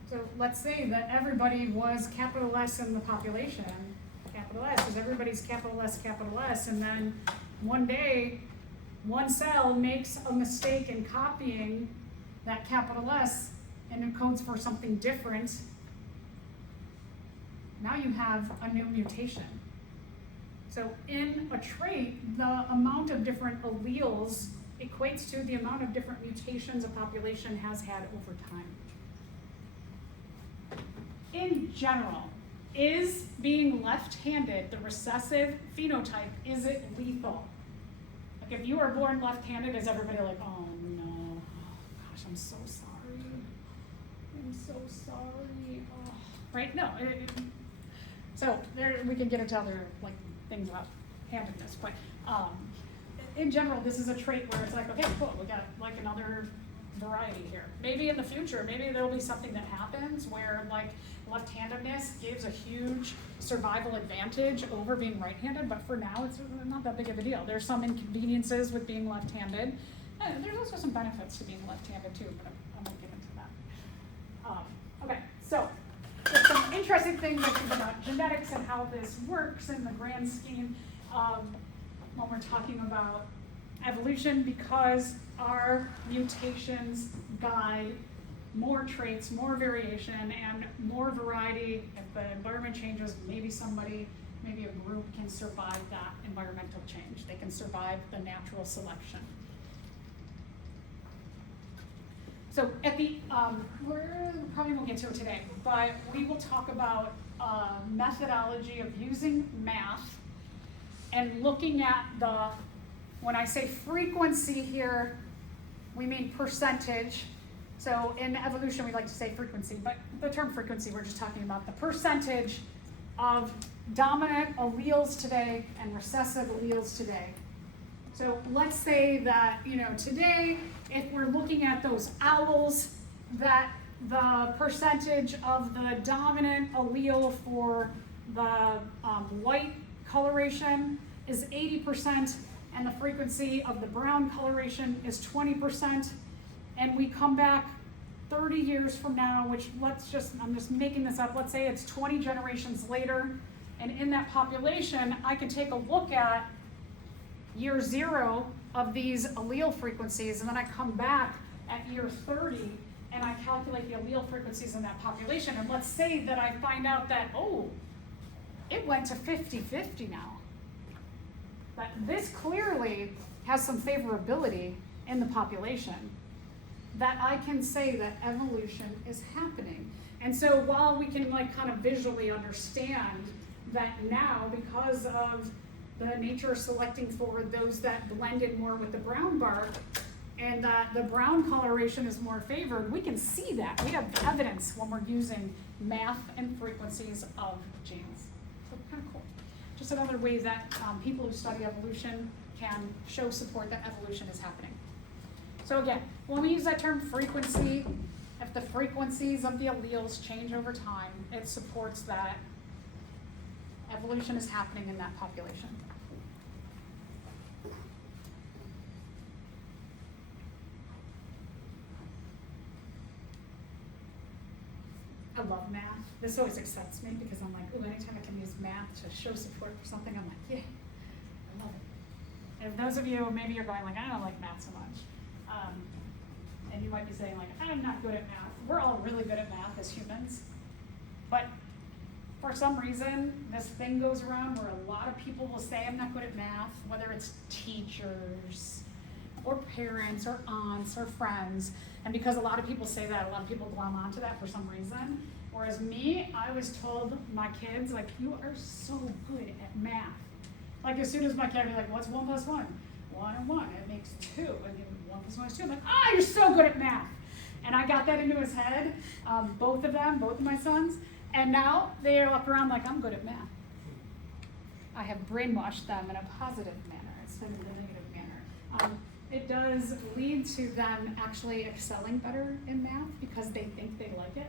So let's say that everybody was capital S in the population, capital S, because everybody's capital S, and then one day, one cell makes a mistake in copying that capital S and it codes for something different. Now you have a new mutation. So in a trait, the amount of different alleles equates to the amount of different mutations a population has had over time. In general, is being left-handed, the recessive phenotype, is it lethal? Like if you are born left-handed, is everybody like, oh no, oh gosh, I'm so sorry. I'm so sorry. Oh. Right? No. So there, we can get into other like things about handedness, but in general, this is a trait where it's like, okay, cool, we got like another variety here. Maybe in the future, maybe there'll be something that happens where like left-handedness gives a huge survival advantage over being right-handed, but for now it's not that big of a deal. There's some inconveniences with being left-handed. There's also some benefits to being left-handed too, but I'm going to get into that. Okay, so just some interesting thing about genetics and how this works in the grand scheme when we're talking about evolution, because our mutations guide more traits, more variation, and more variety. If the environment changes, maybe a group can survive that environmental change. They can survive the natural selection. So at the, we probably won't get to it today, but we will talk about methodology of using math and looking at when I say frequency here, we mean percentage. So in evolution, we like to say frequency, but the term frequency, we're just talking about the percentage of dominant alleles today and recessive alleles today. So let's say that, today, if we're looking at those owls, that the percentage of the dominant allele for the white coloration is 80%, and the frequency of the brown coloration is 20%, and we come back 30 years from now, which I'm just making this up, let's say it's 20 generations later, and in that population, I can take a look at year 0 of these allele frequencies, and then I come back at year 30, and I calculate the allele frequencies in that population, and let's say that I find out that, it went to 50-50 now. But this clearly has some favorability in the population, that I can say that evolution is happening. And so while we can kind of visually understand that now, because of the nature of selecting for those that blended more with the brown bark, and that the brown coloration is more favored, we can see that. We have evidence when we're using math and frequencies of genes. So kind of cool. Just another way that people who study evolution can show support that evolution is happening. So again, when we use that term frequency, if the frequencies of the alleles change over time, it supports that evolution is happening in that population. I love math. This always excites me because I'm like, anytime I can use math to show support for something, I'm like, yeah, I love it. And those of you, maybe you're going like, I don't like math so much. And you might be saying like, I'm not good at math. We're all really good at math as humans. But for some reason, this thing goes around where a lot of people will say I'm not good at math, whether it's teachers or parents or aunts or friends. And because a lot of people say that, a lot of people glom onto that for some reason. Whereas me, I was told, my kids, like, you are so good at math. Like as soon as my kid would be like, what's 1 + 1? 1 and 1, it makes 2. And then 1 + 1 is 2. I'm like, you're so good at math. And I got that into his head, both of my sons. And now they look around like, I'm good at math. I have brainwashed them in a positive manner instead of a negative manner. It does lead to them actually excelling better in math because they think they like it.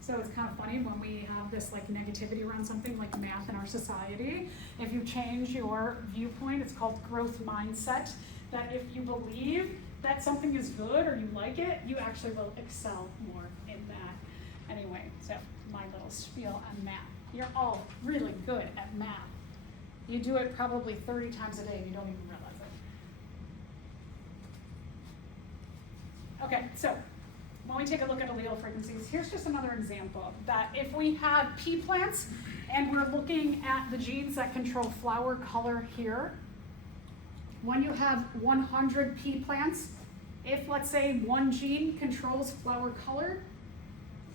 So it's kind of funny when we have this negativity around something like math in our society. If you change your viewpoint, it's called growth mindset, that if you believe that something is good or you like it, you actually will excel more in that. Anyway, so my little spiel on math. You're all really good at math. You do it probably 30 times a day and you don't even realize it. Okay, so when we take a look at allele frequencies, here's just another example that if we had pea plants and we're looking at the genes that control flower color here, when you have 100 pea plants, if let's say one gene controls flower color,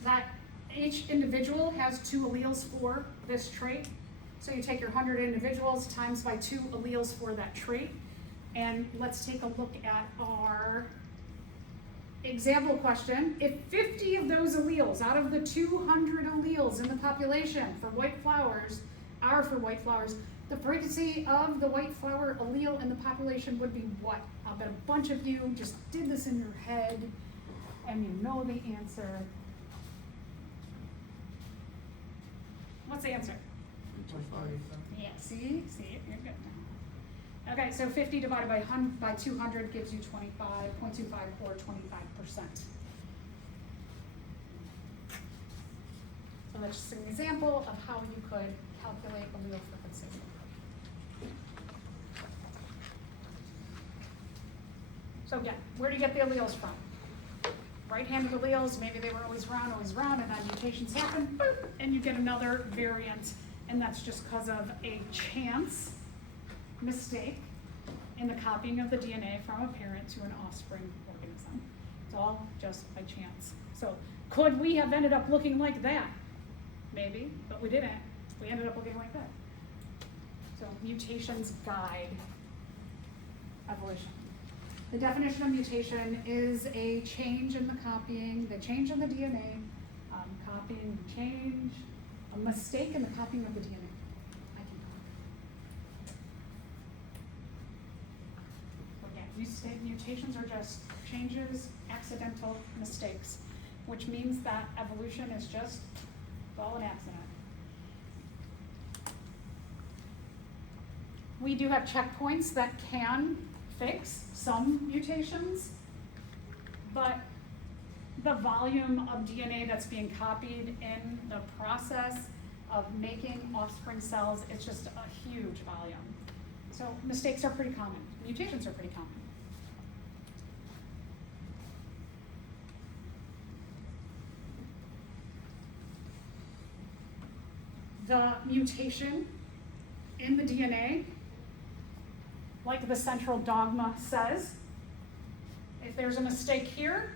that each individual has 2 alleles for this trait. So you take your 100 individuals times by 2 alleles for that trait. And let's take a look at our example question. If 50 of those alleles out of the 200 alleles in the population for white flowers are for white flowers, the frequency of the white flower allele in the population would be what? I'll bet a bunch of you just did this in your head and you know the answer. What's the answer? 200. Yeah, see, you're good now. Okay, so 50 divided by 200 gives you 25.25 or 25%. So that's just an example of how you could calculate allele frequency. So again, where do you get the alleles from? Right-handed alleles, maybe they were always round, and then mutations happen, boop, and you get another variant, and that's just because of a chance mistake in the copying of the DNA from a parent to an offspring organism. It's all just by chance. So could we have ended up looking like that? Maybe, but we didn't. We ended up looking like that. So mutations guide evolution. The definition of mutation is a change in the copying, the change in the DNA, copying, change, a mistake in the copying of the DNA. I can talk. Again, mutations are just changes, accidental mistakes, which means that evolution is just all an accident. We do have checkpoints that can fix some mutations, but the volume of DNA that's being copied in the process of making offspring cells is just a huge volume. So mistakes are pretty common. Mutations are pretty common. The mutation in the DNA, like the central dogma says, if there's a mistake here,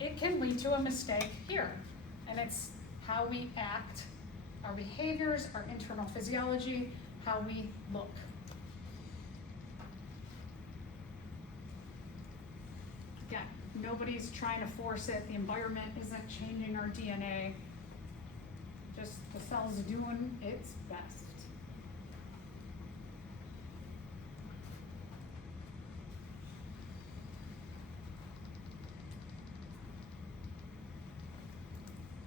it can lead to a mistake here. And it's how we act, our behaviors, our internal physiology, how we look. Again, nobody's trying to force it. The environment isn't changing our DNA. Just the cell's doing its best.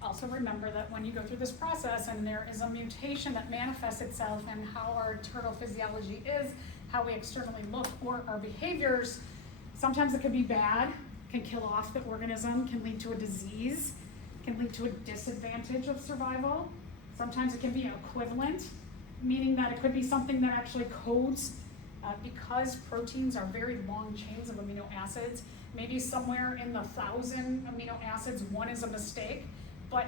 Also remember that when you go through this process and there is a mutation that manifests itself in how our internal physiology is, how we externally look, or our behaviors, sometimes it can be bad, can kill off the organism, can lead to a disease, can lead to a disadvantage of survival. Sometimes it can be equivalent, meaning that it could be something that actually codes, because proteins are very long chains of amino acids, maybe somewhere in the 1,000 amino acids, one is a mistake, but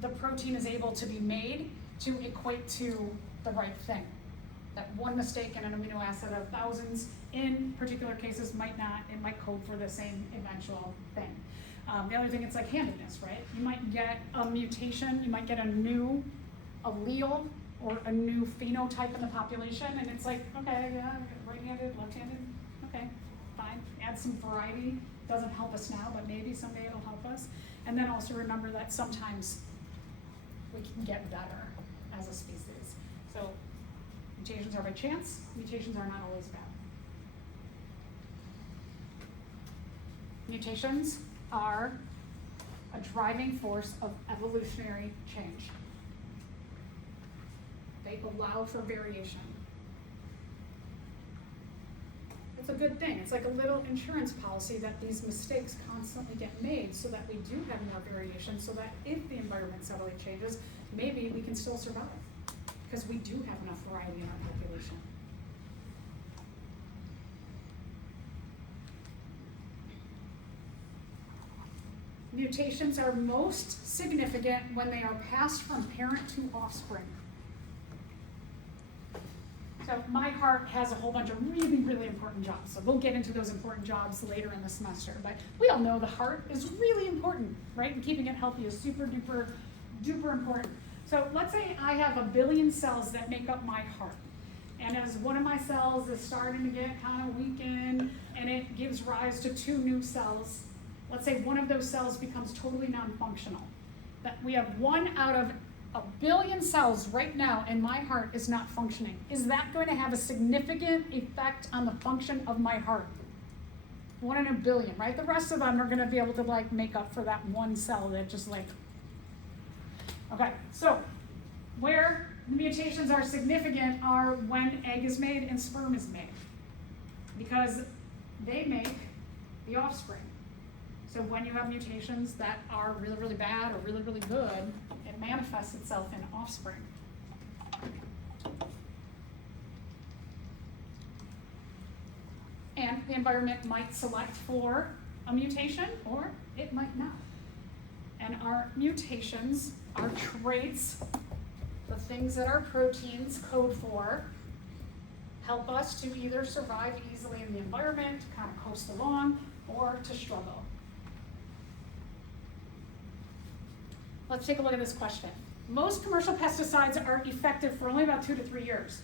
the protein is able to be made to equate to the right thing. That one mistake in an amino acid of thousands, in particular cases, might not, it might code for the same eventual thing. The other thing, it's like handedness, right? You might get a mutation, you might get a new allele or a new phenotype in the population, and it's like, okay, yeah, right-handed, left-handed, okay, fine. Add some variety. Doesn't help us now, but maybe someday it'll help us. And then also remember that sometimes we can get better as a species. So mutations are by chance, mutations are not always bad. Mutations are a driving force of evolutionary change. They allow for variation. It's a good thing. It's like a little insurance policy that these mistakes constantly get made so that we do have more variation, so that if the environment suddenly changes, maybe we can still survive because we do have enough variety in our population. Mutations are most significant when they are passed from parent to offspring. So my heart has a whole bunch of really, really important jobs. So we'll get into those important jobs later in the semester. But we all know the heart is really important, right? And keeping it healthy is super duper, duper important. So let's say I have 1 billion cells that make up my heart. And as one of my cells is starting to get kind of weakened and it gives rise to 2 new cells, let's say one of those cells becomes totally non-functional. That we have 1 out of 1 billion cells right now in my heart is not functioning. Is that going to have a significant effect on the function of my heart? 1 in 1 billion, right? The rest of them are going to be able to like make up for that 1 cell that just like, okay. So where the mutations are significant are when egg is made and sperm is made, because they make the offspring. So when you have mutations that are really, really bad or really, really good, it manifests itself in offspring. And the environment might select for a mutation or it might not. And our mutations, our traits, the things that our proteins code for, help us to either survive easily in the environment, kind of coast along, or to struggle. Let's take a look at this question. Most commercial pesticides are effective for only about 2 to 3 years.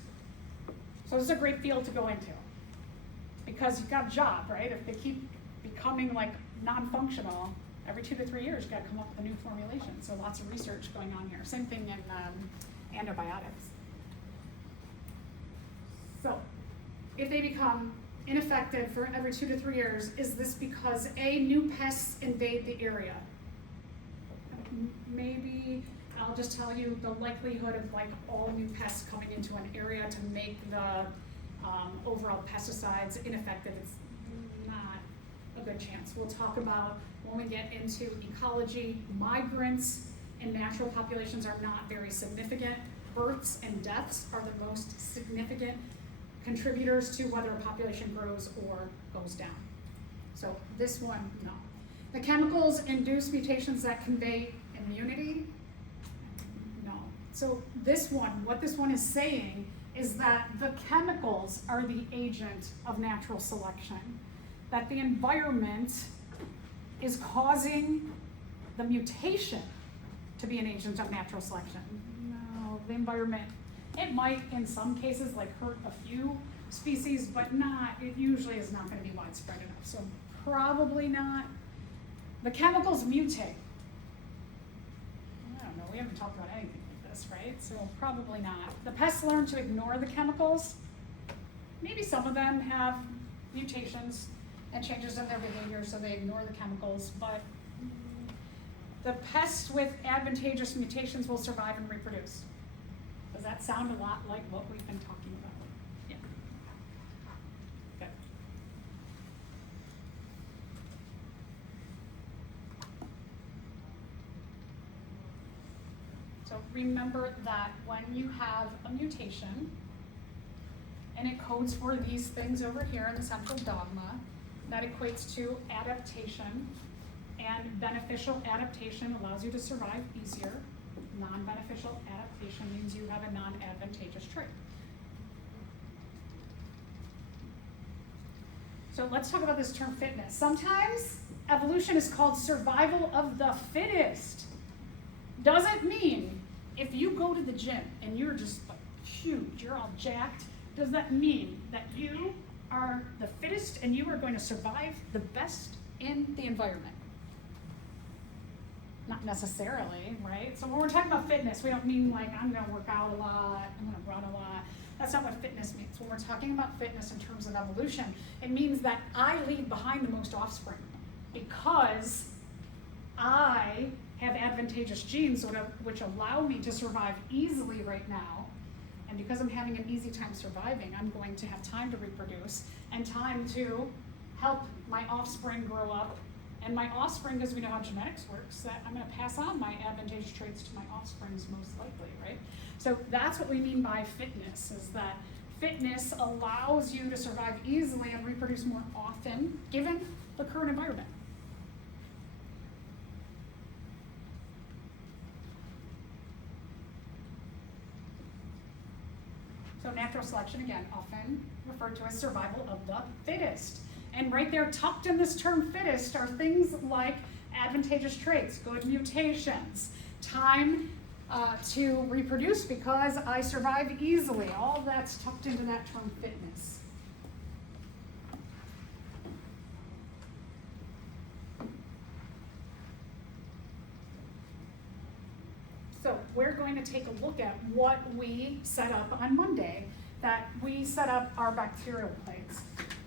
So this is a great field to go into because you've got a job, right? If they keep becoming like non-functional, every 2 to 3 years, you've got to come up with a new formulation. So lots of research going on here. Same thing in antibiotics. So if they become ineffective for every 2 to 3 years, is this because A, new pests invade the area? Maybe I'll just tell you the likelihood of like all new pests coming into an area to make the overall pesticides ineffective, it's not a good chance. We'll talk about when we get into ecology, migrants and natural populations are not very significant. Births and deaths are the most significant contributors to whether a population grows or goes down. So this one, no. The chemicals induce mutations that convey immunity, no. So this one, what this one is saying is that the chemicals are the agent of natural selection, that the environment is causing the mutation to be an agent of natural selection. No, the environment, it might in some cases like hurt a few species, but it usually is not going to be widespread enough. So probably not. The chemicals mutate. I don't know, we haven't talked about anything like this, right? So probably not. The pests learn to ignore the chemicals. Maybe some of them have mutations and changes in their behavior, so they ignore the chemicals, but the pests with advantageous mutations will survive and reproduce. Does that sound a lot like what we've been talking about? Yeah. Good. So remember that when you have a mutation, and it codes for these things over here in the central dogma, that equates to adaptation, and beneficial adaptation allows you to survive easier. Non-beneficial adaptation means you have a non-advantageous trait. So let's talk about this term fitness. Sometimes evolution is called survival of the fittest. Doesn't mean if you go to the gym and you're just like huge, you're all jacked, does that mean that you are the fittest and you are going to survive the best in the environment? Not necessarily, right? So when we're talking about fitness, we don't mean like I'm gonna work out a lot, I'm gonna run a lot. That's not what fitness means. When we're talking about fitness in terms of evolution, it means that I leave behind the most offspring because I have advantageous genes which allow me to survive easily right now. And because I'm having an easy time surviving, I'm going to have time to reproduce and time to help my offspring grow up. And my offspring, because we know how genetics works, that I'm going to pass on my advantageous traits to my offsprings most likely, right? So that's what we mean by fitness, is that fitness allows you to survive easily and reproduce more often given the current environment. So natural selection, again, often referred to as survival of the fittest. And right there, tucked in this term fittest, are things like advantageous traits, good mutations, time to reproduce because I survive easily. All that's tucked into that term fitness. So we're going to take a look at what we set up on Monday, that we set up our bacterial plates.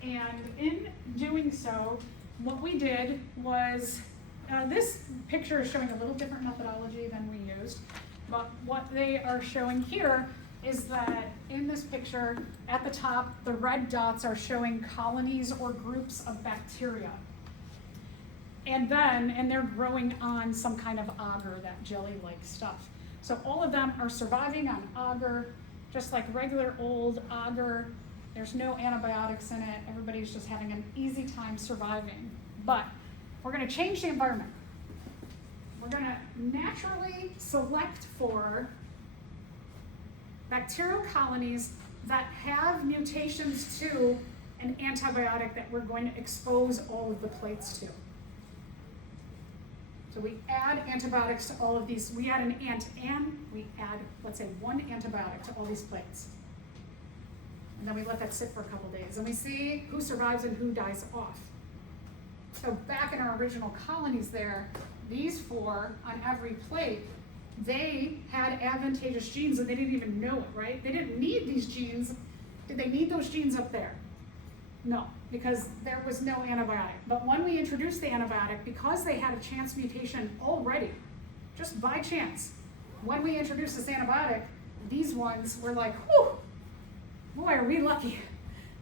And in doing so, what we did was, this picture is showing a little different methodology than we used, but what they are showing here is that in this picture, at the top, the red dots are showing colonies or groups of bacteria. and they're growing on some kind of agar, that jelly-like stuff. So all of them are surviving on agar, just like regular old agar. There's no antibiotics in it. Everybody's just having an easy time surviving. But we're going to change the environment. We're going to naturally select for bacterial colonies that have mutations to an antibiotic that we're going to expose all of the plates to. So we add antibiotics to all of these. We add we add, let's say, one antibiotic to all these plates. And then we let that sit for a couple days. And we see who survives and who dies off. So back in our original colonies there, these 4 on every plate, they had advantageous genes and they didn't even know it, right? They didn't need these genes. Did they need those genes up there? No, because there was no antibiotic. But when we introduced the antibiotic, because they had a chance mutation already, just by chance, when we introduced this antibiotic, these ones were like, whew, boy, are we lucky.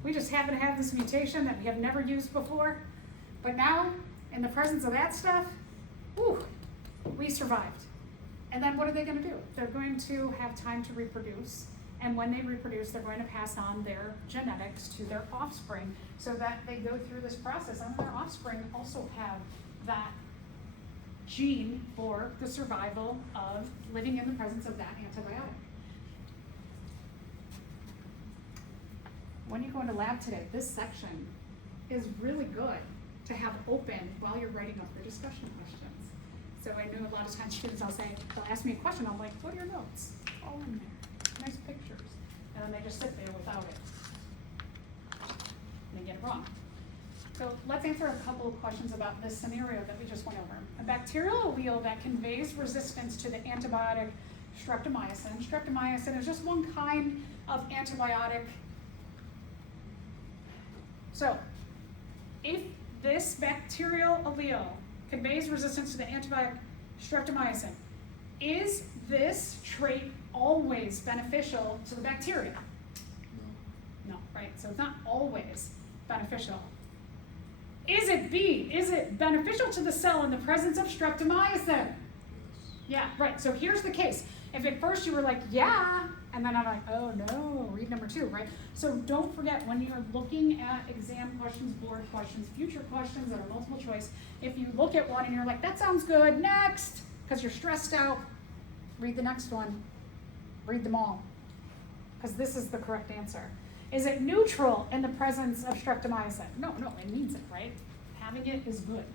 We just happen to have this mutation that we have never used before. But now, in the presence of that stuff, whew, we survived. And then what are they going to do? They're going to have time to reproduce. And when they reproduce, they're going to pass on their genetics to their offspring so that they go through this process. And their offspring also have that gene for the survival of living in the presence of that antibiotic. When you go into lab today, this section is really good to have open while you're writing up your discussion questions. So I know a lot of times students, they'll ask me a question, I'm like, what are your notes? All in there, nice pictures. And then they just sit there without it. And they get it wrong. So let's answer a couple of questions about this scenario that we just went over. A bacterial allele that conveys resistance to the antibiotic streptomycin. Streptomycin is just one kind of antibiotic. So if this bacterial allele conveys resistance to the antibiotic streptomycin, is this trait always beneficial to the bacteria? No, right? So it's not always beneficial. Is it B? Is it beneficial to the cell in the presence of streptomycin? Yeah, right. So here's the case. If at first you were like, yeah, and then I'm like, oh no, read number 2, right? So don't forget, when you're looking at exam questions, board questions, future questions that are multiple choice, if you look at one and you're like, that sounds good, next, because you're stressed out, read the next one, read them all, because this is the correct answer. Is it neutral in the presence of streptomycin? No, it means it, right? Having it is good.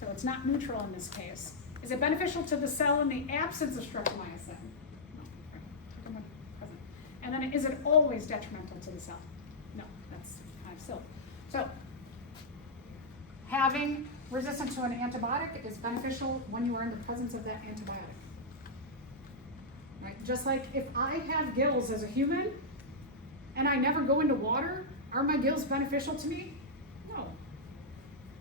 So it's not neutral in this case. Is it beneficial to the cell in the absence of streptomycin? No. And then is it always detrimental to the cell? No, that's kind of silly. So having resistance to an antibiotic is beneficial when you are in the presence of that antibiotic. Right? Just like if I have gills as a human and I never go into water, are my gills beneficial to me? No.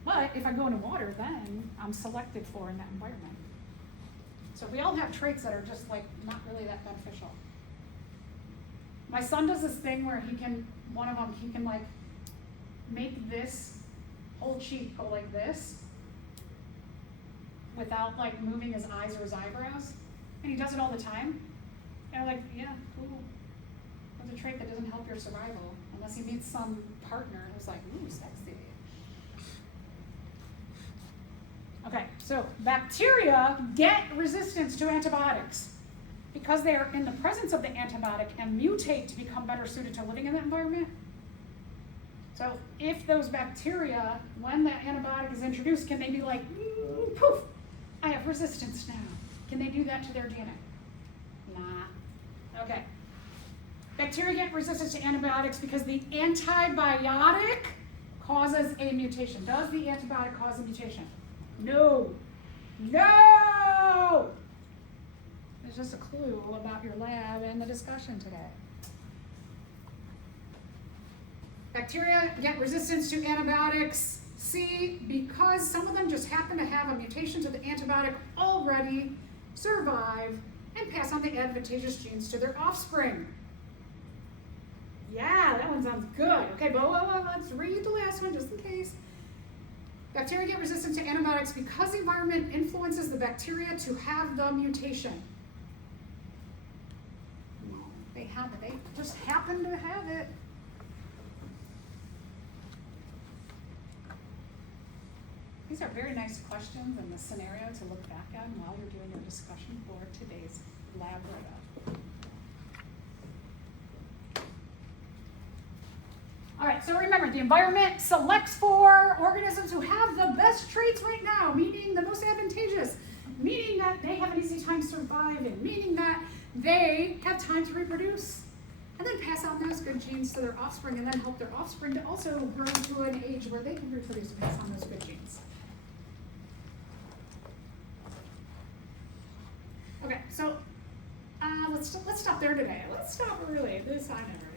But if I go into water, then I'm selected for in that environment. So we all have traits that are just like not really that beneficial. My son does this thing where he can like make this whole cheek go like this without like moving his eyes or his eyebrows. And he does it all the time. And I'm like, yeah, cool. That's a trait that doesn't help your survival unless he meets some partner who's like, ooh, sexy. Okay, so bacteria get resistance to antibiotics because they are in the presence of the antibiotic and mutate to become better suited to living in that environment. So if those bacteria, when that antibiotic is introduced, can they be like, poof, I have resistance now. Can they do that to their DNA? Nah. Okay. Bacteria get resistance to antibiotics because the antibiotic causes a mutation. Does the antibiotic cause a mutation? No. No! There's just a clue about your lab and the discussion today. Bacteria get resistance to antibiotics, C, because some of them just happen to have a mutation to the antibiotic already, survive, and pass on the advantageous genes to their offspring. Yeah, that one sounds good. Okay, but let's read the last one just in case. Bacteria get resistant to antibiotics because the environment influences the bacteria to have the mutation. They have it. They just happen to have it. These are very nice questions and the scenario to look back at while you're doing your discussion for today's lab write-up. All right, so remember, the environment selects for organisms who have the best traits right now, meaning the most advantageous, meaning that they have an easy time surviving, meaning that they have time to reproduce, and then pass on those good genes to their offspring, and then help their offspring to also grow to an age where they can reproduce and pass on those good genes. Okay, so let's stop there today. Let's stop early. I never